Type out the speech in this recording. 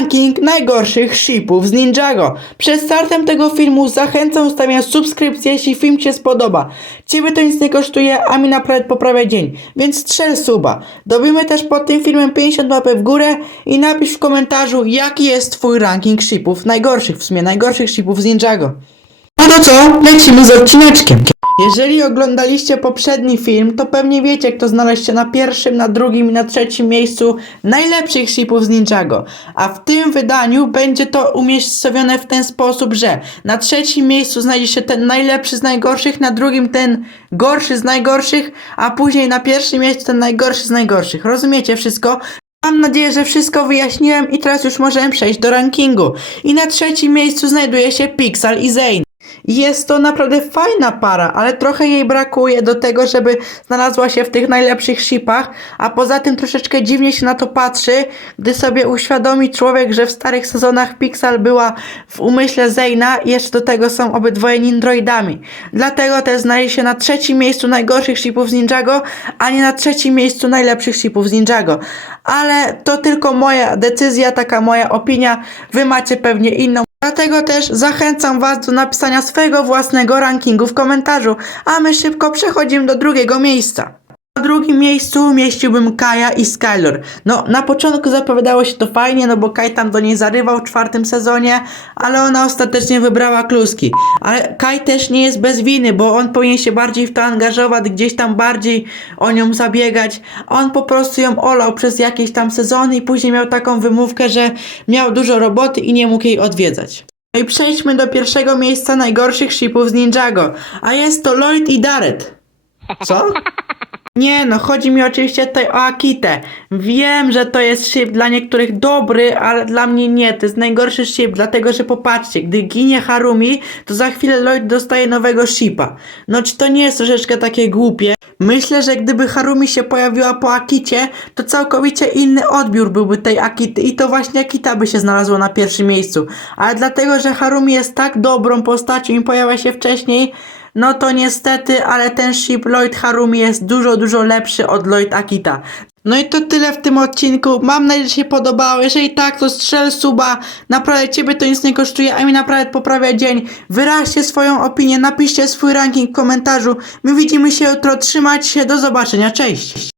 ranking najgorszych shipów z Ninjago. Przed startem tego filmu zachęcam ustawiać subskrypcję, jeśli film Ci się spodoba. Ciebie to nic nie kosztuje, a mi naprawdę poprawia dzień, więc strzel suba. Dobimy też pod tym filmem 50 łapek w górę i napisz w komentarzu, jaki jest Twój ranking shipów najgorszych, w sumie najgorszych shipów z Ninjago. No to co? Lecimy z odcineczkiem. Jeżeli oglądaliście poprzedni film, to pewnie wiecie, kto znalazł się na pierwszym, na drugim i na trzecim miejscu najlepszych shipów z Ninjago. A w tym wydaniu będzie to umiejscowione w ten sposób, że na trzecim miejscu znajdzie się ten najlepszy z najgorszych, na drugim ten gorszy z najgorszych, a później na pierwszym miejscu ten najgorszy z najgorszych. Rozumiecie wszystko? Mam nadzieję, że wszystko wyjaśniłem i teraz już możemy przejść do rankingu. I na trzecim miejscu znajduje się Pixel i Zane. Jest to naprawdę fajna para, ale trochę jej brakuje do tego, żeby znalazła się w tych najlepszych shipach, a poza tym troszeczkę dziwnie się na to patrzy, gdy sobie uświadomi człowiek, że w starych sezonach Pixel była w umyśle Zayna i jeszcze do tego są obydwoje Nindroidami. Dlatego też znajdzie się na trzecim miejscu najgorszych shipów z Ninjago, a nie na trzecim miejscu najlepszych shipów z Ninjago. Ale to tylko moja decyzja, taka moja opinia, wy macie pewnie inną. Dlatego też zachęcam Was do napisania swojego własnego rankingu w komentarzu, a my szybko przechodzimy do drugiego miejsca. Na drugim miejscu umieściłbym Kaja i Skylor. No, na początku zapowiadało się to fajnie, no bo Kaj tam do niej zarywał w czwartym sezonie, ale ona ostatecznie wybrała kluski. Ale Kaj też nie jest bez winy, bo on powinien się bardziej w to angażować, gdzieś tam bardziej o nią zabiegać. On po prostu ją olał przez jakieś tam sezony i później miał taką wymówkę, że miał dużo roboty i nie mógł jej odwiedzać. No i przejdźmy do pierwszego miejsca najgorszych shipów z Ninjago, a jest to Lloyd i Darret. Co? Nie no, chodzi mi oczywiście tutaj o Akitę. Wiem, że to jest ship dla niektórych dobry, ale dla mnie nie. To jest najgorszy ship, dlatego że popatrzcie, gdy ginie Harumi, to za chwilę Lloyd dostaje nowego shipa. No czy to nie jest troszeczkę takie głupie? Myślę, że gdyby Harumi się pojawiła po Akicie, to całkowicie inny odbiór byłby tej Akity i to właśnie Akita by się znalazła na pierwszym miejscu. Ale dlatego, że Harumi jest tak dobrą postacią i pojawia się wcześniej, no to niestety, ale ten ship Lloyd Harumi jest dużo, dużo lepszy od Lloyd Akita. No i to tyle w tym odcinku. Mam nadzieję, że się podobało. Jeżeli tak, to strzel suba. Naprawdę ciebie to nic nie kosztuje, a mi naprawdę poprawia dzień. Wyraźcie swoją opinię, napiszcie swój ranking w komentarzu. My widzimy się jutro. Trzymajcie się, do zobaczenia. Cześć!